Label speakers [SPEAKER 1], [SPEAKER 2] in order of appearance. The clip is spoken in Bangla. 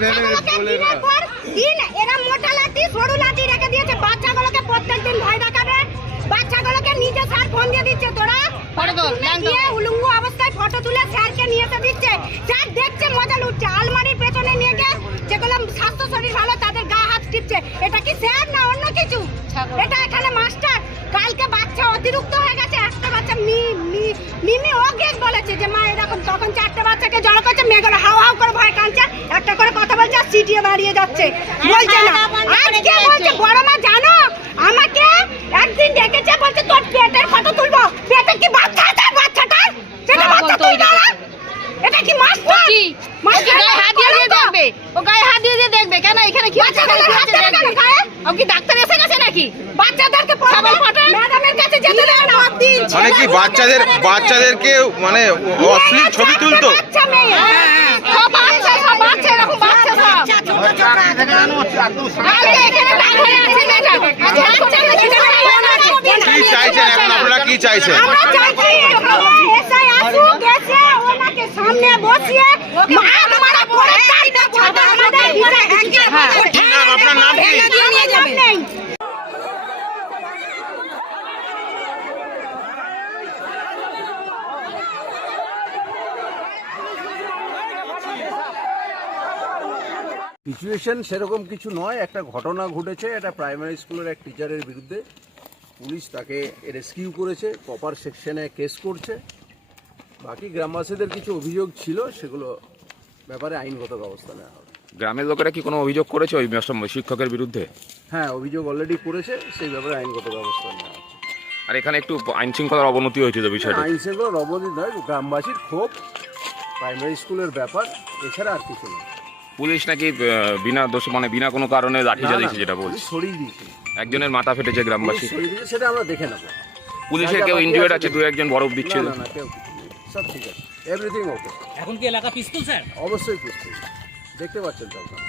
[SPEAKER 1] এরা মোটা লাঠি সরু লাঠি রেখে দিয়েছে, বাচ্চাগুলোকে প্রত্যেকদিন ভয় দেখাবে, বাচ্চাগুলোকে নিজে স্যার ফোন দিয়ে দিচ্ছে, তোরা উলুঙ্গু অবস্থায় ফটো তুলে স্যারকে নিয়ে এসে দিচ্ছে। স্যার দেখছে, মজা লুটছে, আলমারির পেছনে নিয়ে গিয়ে যেগুলো স্বাস্থ্য শরীর ভালো তাদের গা হাত টিপছে। এটা কি স্যার না অন্য কিছু? এটা এখানে মাস্টার। কালকে বাচ্চা অতিরিক্ত হয়ে গেছে, একটা বাচ্চা মিমি ওকে বলেছে যে মা এরকম, তখন চারটে বাচ্চাকে জড়ো করছে, মেয়েগুলো হাও হাও করে ভয় কাঁদছে, একটা করে কথা বলছে আর সিটিয়ে বাড়িয়ে যাচ্ছে, বলছে না। আজকে বলছে বড় মা জানো আমাকে একদিন ডেকেছে, বলছে তোর পেটের ফটো তুলবো। পেটে কি বাচ্চা আছে? বাচ্চাটা সেটা বাচ্চা তুলবে না। এটা কি মাস্টার? মাস্টার গায়ে হাত দিয়ে দেখবে, ও গায়ে হাত দিয়ে দেখবে কেন? এখানে কি বাচ্চাদের হাত দিয়ে দেখবে? ও কি ডাক্তার এসে গেছে নাকি? বাচ্চাদেরকে সবাই ফটো ম্যাডামের কাছে যেতে দেয় না।
[SPEAKER 2] মানে কি বাচ্চাদেরকে মানে অশ্লীল ছবি তুলতো?
[SPEAKER 1] বাচ্চা মেয়ে সব বাচ্চা এরকম বাচ্চা সব
[SPEAKER 2] কি চাইছেন এখন আপনারা? কি চাইছেন?
[SPEAKER 1] আমরা চাইছি এসআই আসুক, এসে ওনাকে সামনে বসিয়ে মার মারা করে চাইটা ছাড়া আমাদের
[SPEAKER 2] কি নাম আপনার? নাম কি?
[SPEAKER 1] নিয়ে যাবেন।
[SPEAKER 3] সিচুয়েশন সেরকম কিছু নয়, একটা ঘটনা ঘটেছে, এটা প্রাইমারি স্কুলের এক টিচারের বিরুদ্ধে। পুলিশ তাকে রেস্কিউ করেছে, প্রপার সেকশনে কেস করছে। বাকি গ্রামবাসীদের কিছু অভিযোগ ছিল, সেগুলো ব্যাপারে আইনগত ব্যবস্থা নেওয়া হবে।
[SPEAKER 4] গ্রামের লোকেরা কি কোনো অভিযোগ করেছে ওই শিক্ষকের বিরুদ্ধে?
[SPEAKER 3] হ্যাঁ, অভিযোগ অলরেডি করেছে, সেই ব্যাপারে আইনগত ব্যবস্থা নেওয়া হচ্ছে।
[SPEAKER 4] আর এখানে একটু আইন শৃঙ্খলার অবনতি হয়েছে তো বিষয়টা?
[SPEAKER 3] আইন শৃঙ্খলার অবনতি নয়, গ্রামবাসীর ক্ষোভ, প্রাইমারি স্কুলের ব্যাপার, এছাড়া আর কিছু নয়।
[SPEAKER 4] পুলিশ নাকি বিনা দোষ মানে বিনা কোনো কারণে লাঠি চালিয়েছে যেটা বলছে?
[SPEAKER 3] সরিয়ে দিয়েছে,
[SPEAKER 4] একজনের মাথা ফেটেছে গ্রামবাসী।
[SPEAKER 3] সরিয়ে দিয়েছে, সেটা আমরা দেখে নেব।
[SPEAKER 4] পুলিশের কেউ ইনজুয়ার্ড আছে? দু একজন বরফ দিচ্ছে?
[SPEAKER 3] না না, কেউ কিছু নেই, সব ঠিক আছে, এভরিথিং ওকে।
[SPEAKER 5] এখন কি এলাকা পিসফুল স্যার?
[SPEAKER 3] অবশ্যই পিসফুল, দেখতে পাচ্ছেন তো আপনারা।